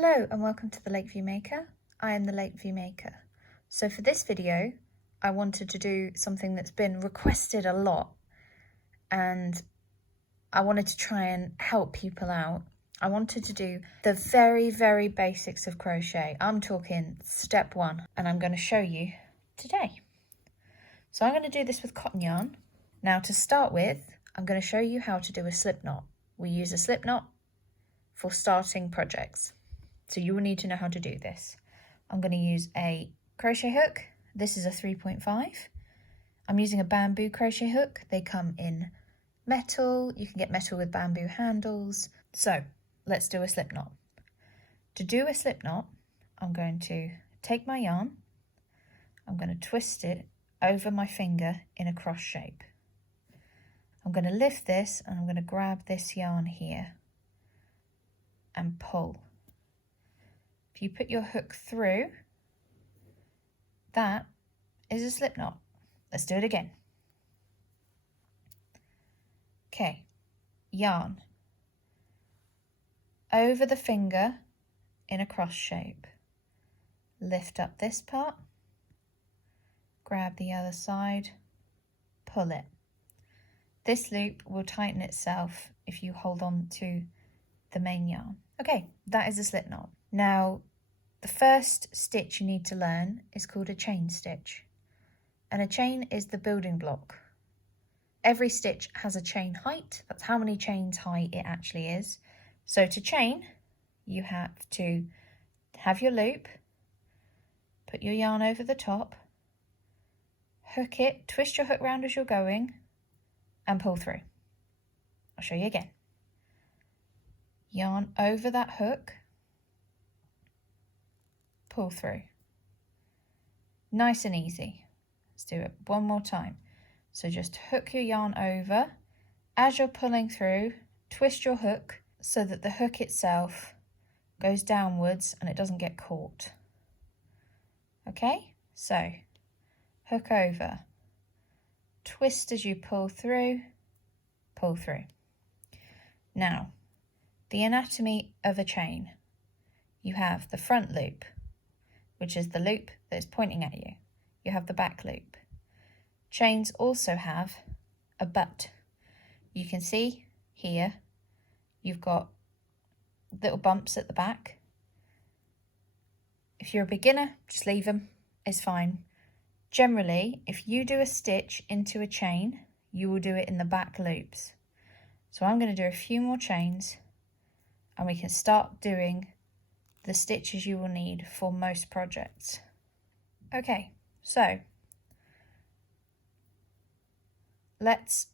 Hello and welcome to the Lakeview Maker. I am the Lakeview Maker. So for this video, I wanted to do something that's been requested a lot and I wanted to try and help people out. I wanted to do the very basics of crochet. I'm talking step one and I'm going to show you today. So I'm going to do this with cotton yarn. Now to start with, I'm going to show you how to do a slip knot. We use a slip knot for starting projects. So you will need to know how to do this. I'm going to use a crochet hook. This is a 3.5. I'm using a bamboo crochet hook. They come in metal. You can get metal with bamboo handles. So let's do a slip knot. To do a slip knot, I'm going to take my yarn. I'm going to twist it over my finger in a cross shape. I'm going to lift this and I'm going to grab this yarn here and pull. If you put your hook through, that is a slip knot. Let's do it again. Okay, yarn over the finger in a cross shape. Lift up this part, grab the other side, pull it. This loop will tighten itself if you hold on to the main yarn. Okay, that is a slip knot. Now, the first stitch you need to learn is called a chain stitch. And a chain is the building block. Every stitch has a chain height. That's how many chains high it actually is. So to chain, you have to have your loop, put your yarn over the top, hook it, twist your hook round as you're going, and pull through. I'll show you again. Yarn over that hook, pull through. Nice and easy. Let's do it one more time. So just hook your yarn over. As you're pulling through, twist your hook so that the hook itself goes downwards and it doesn't get caught. Okay, so hook over, twist as you pull through, pull through. Now, the anatomy of a chain. You have the front loop, which is the loop that is pointing at you. You have the back loop. Chains also have a butt. You can see here, you've got little bumps at the back. If you're a beginner, just leave them, it's fine. Generally, if you do a stitch into a chain, you will do it in the back loops. So I'm going to do a few more chains and we can start doing the stitches you will need for most projects. Okay, so let's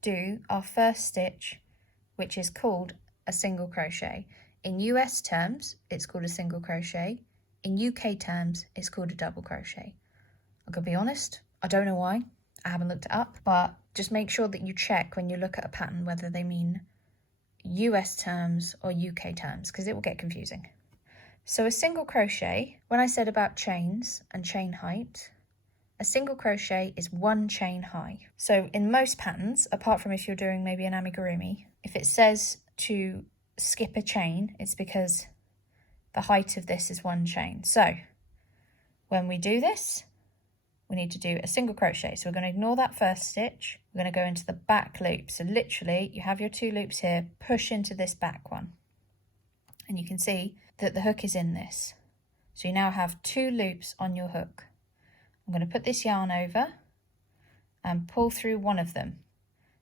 do our first stitch, which is called a single crochet. In US terms, it's called a single crochet. In UK terms, it's called a double crochet. I'm gonna be honest, I don't know why. I haven't looked it up, but just make sure that you check when you look at a pattern whether they mean US terms or UK terms, because it will get confusing. So a single crochet, when I said about chains and chain height, a single crochet is one chain high. So in most patterns, apart from if you're doing maybe an amigurumi, if it says to skip a chain, it's because the height of this is one chain. So when we do this, we need to do a single crochet. So we're going to ignore that first stitch. We're going to go into the back loop. So literally you have your two loops here, push into this back one. And you can see that the hook is in this. So you now have two loops on your hook. I'm going to put this yarn over and pull through one of them.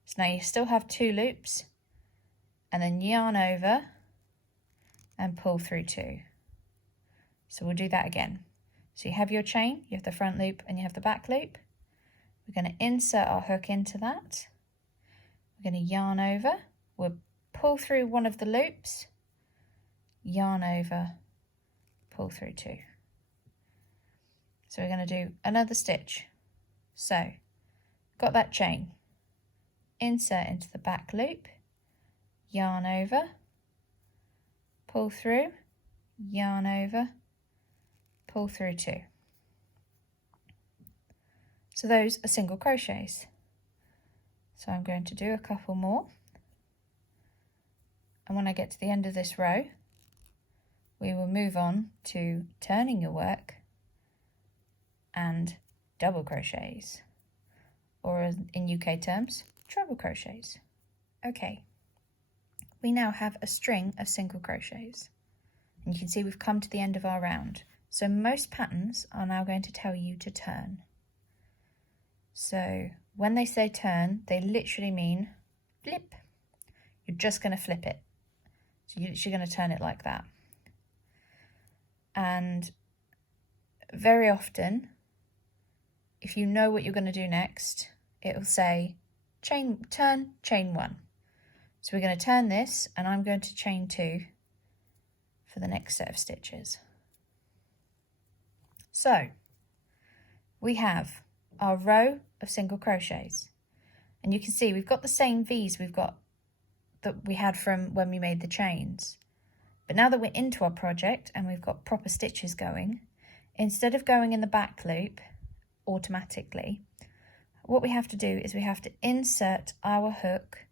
So now you still have two loops and then yarn over and pull through two. So we'll do that again. So you have your chain, you have the front loop and you have the back loop. We're going to insert our hook into that. We're going to yarn over, we'll pull through one of the loops, yarn over, pull through two. So we're going to do another stitch. So got that chain, insert into the back loop, yarn over, pull through, yarn over, pull through two. So those are single crochets. So I'm going to do a couple more. And when I get to the end of this row, we will move on to turning your work and double crochets, or in UK terms, treble crochets. Okay, we now have a string of single crochets, and you can see we've come to the end of our round. So most patterns are now going to tell you to turn. So when they say turn, they literally mean flip. You're just going to flip it. So you're going to turn it like that. And very often, if you know what you're going to do next, it will say turn, chain 1. So we're going to turn this, and I'm going to chain 2 for the next set of stitches. So we have our row of single crochets, and you can see we've got the same V's that we had from when we made the chains. But now that we're into our project and we've got proper stitches going, instead of going in the back loop automatically, what we have to do is we have to insert our hook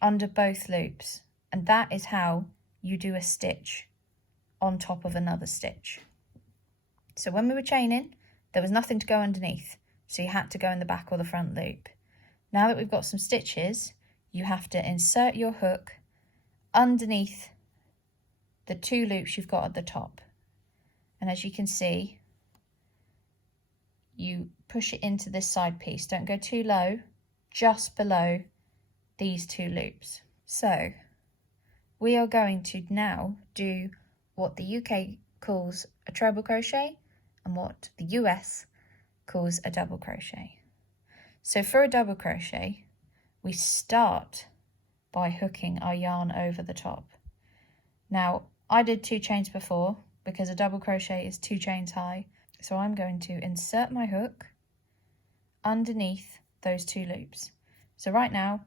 under both loops, and that is how you do a stitch on top of another stitch. So when we were chaining, there was nothing to go underneath, so you had to go in the back or the front loop. Now that we've got some stitches, you have to insert your hook underneath the 2 loops you've got at the top. And as you can see, you push it into this side piece. Don't go too low, just below these 2 loops. So we are going to now do what the UK calls a treble crochet and what the US calls a double crochet. So for a double crochet, we start by hooking our yarn over the top. Now, I did 2 chains before because a double crochet is 2 chains high. So I'm going to insert my hook underneath those 2 loops. So right now,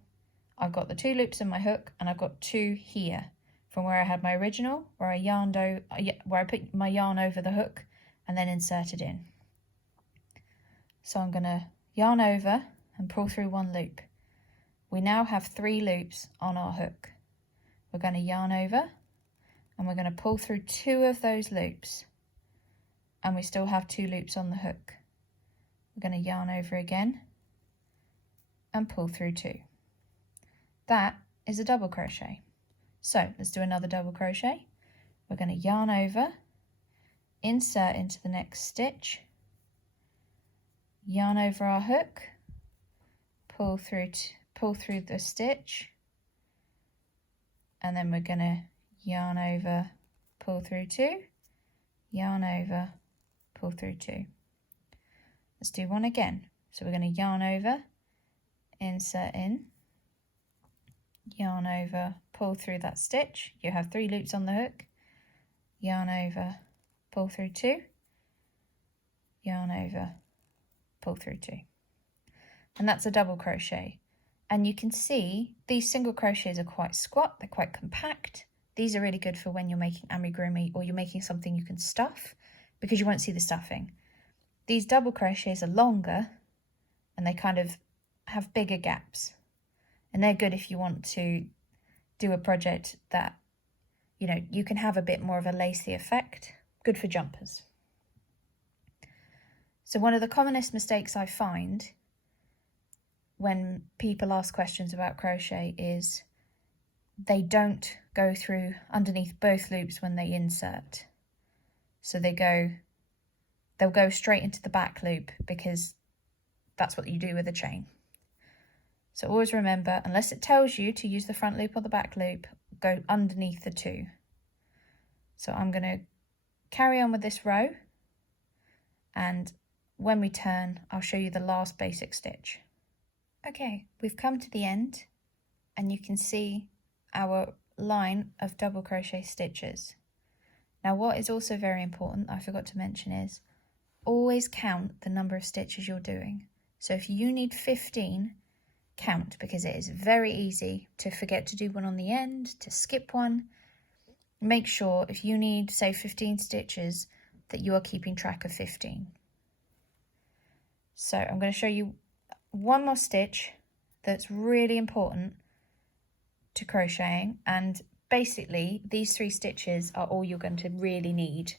I've got the 2 loops in my hook, and I've got 2 here from where I had my original, where I put my yarn over the hook and then inserted in. So I'm going to yarn over and pull through 1 loop. We now have 3 loops on our hook. We're going to yarn over, and we're going to pull through 2 of those loops, and we still have 2 loops on the hook. We're going to yarn over again and pull through 2. That is a double crochet. So let's do another double crochet. We're going to yarn over, insert into the next stitch, yarn over our hook, pull through the stitch, and then we're going to yarn over, pull through 2, yarn over, pull through 2. Let's do one again. So we're going to yarn over, insert in, yarn over, pull through that stitch. You have 3 loops on the hook, yarn over, pull through 2, yarn over, pull through 2. And that's a double crochet. And you can see these single crochets are quite squat, they're quite compact. These are really good for when you're making amigurumi or you're making something you can stuff, because you won't see the stuffing. These double crochets are longer and they kind of have bigger gaps. And they're good if you want to do a project that, you know, you can have a bit more of a lacy effect. Good for jumpers. So one of the commonest mistakes I find when people ask questions about crochet is they don't go through underneath both loops when they insert. So they'll go straight into the back loop because that's what you do with a chain. So always remember, unless it tells you to use the front loop or the back loop, go underneath the 2. So I'm going to carry on with this row, and when we turn, I'll show you the last basic stitch. Okay, we've come to the end, and you can see our line of double crochet stitches. Now what is also very important, I forgot to mention, is always count the number of stitches you're doing. So if you need 15, count, because it is very easy to forget to do one on the end, to skip one. Make sure if you need, say, 15 stitches, that you are keeping track of 15. So I'm going to show you one more stitch that's really important to crocheting, and basically these 3 stitches are all you're going to really need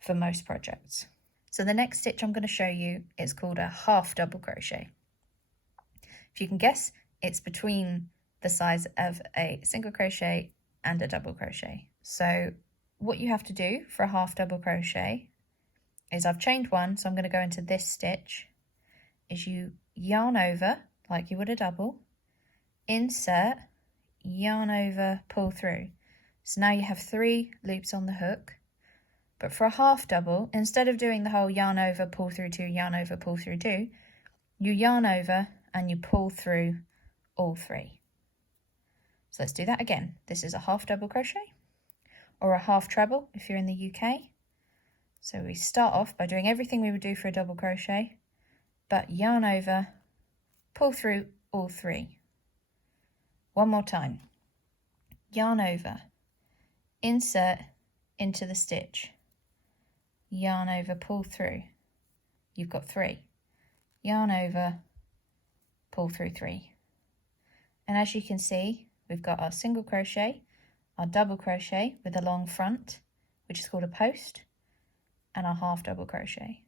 for most projects. So the next stitch I'm going to show you is called a half double crochet. If you can guess, it's between the size of a single crochet and a double crochet. So what you have to do for a half double crochet is, I've chained 1, so I'm going to go into this stitch, is you yarn over like you would a double, insert, yarn over, pull through. So now you have 3 loops on the hook. But for a half double, instead of doing the whole yarn over, pull through 2, yarn over, pull through 2, you yarn over and you pull through all 3. So let's do that again. This is a half double crochet, or a half treble if you're in the UK. So we start off by doing everything we would do for a double crochet, but yarn over, pull through all 3. One more time. Yarn over, insert into the stitch, yarn over, pull through. You've got 3. Yarn over, pull through 3. And as you can see, we've got our single crochet, our double crochet with a long front, which is called a post, and our half double crochet.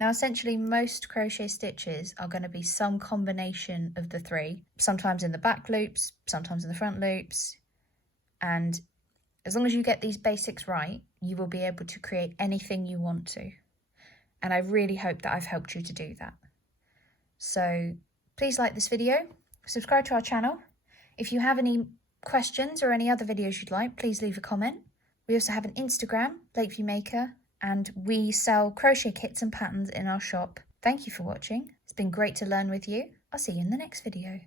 Now essentially most crochet stitches are going to be some combination of the 3, sometimes in the back loops, sometimes in the front loops, and as long as you get these basics right, you will be able to create anything you want to. And I really hope that I've helped you to do that. So please like this video, subscribe to our channel. If you have any questions or any other videos you'd like, please leave a comment. We also have an Instagram, Lakeview Maker, and we sell crochet kits and patterns in our shop. Thank you for watching. It's been great to learn with you. I'll see you in the next video.